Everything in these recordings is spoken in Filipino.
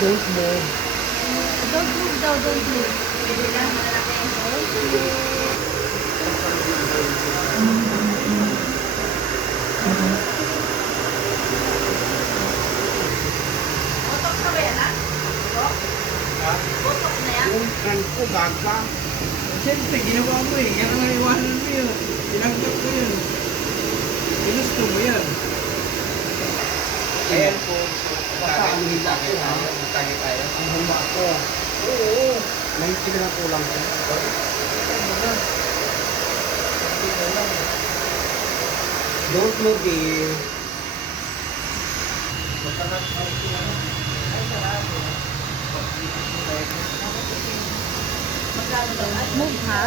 Don't move. Don't move daw, don't move. Pwede lang, malaki. Don't move. Botok na ba yan, ha? Ha? Botok na yan? Yung friend ko, gagpa. Siyempre, ginawa mo eh. Kaya nga iwanan mo yun. Tinanggap ko yun. Ginusto mo yan. Ayan po. Basta ang hila ko ha. Tagi tayo. Ang huma ko. Oo. May na kulang ko. Don't move eh. Move, ha?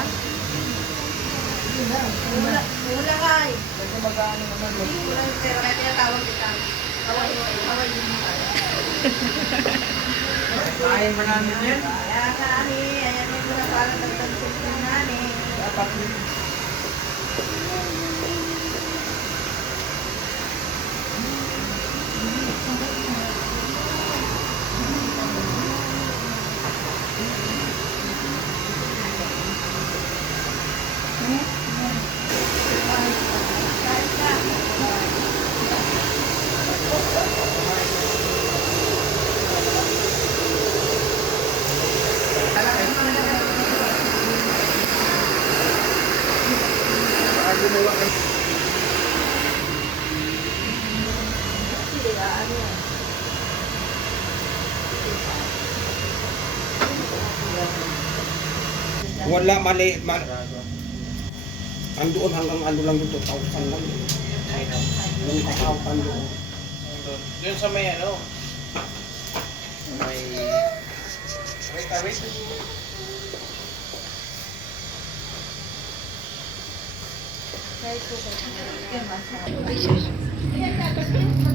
Mula ka eh. Mula yung pera. Kaya tinatawag kita. Away yung Kaya mo namin yan. Kaya ka, ani. Ayan yung muna parang nagtansip ng nani. Dapat gumawa ka. Wala mali. Andoon hanggang ano lang yung 2,000 lang. Yung kakautan doon. Doon sa may ano? May... Wait. Ay, sus.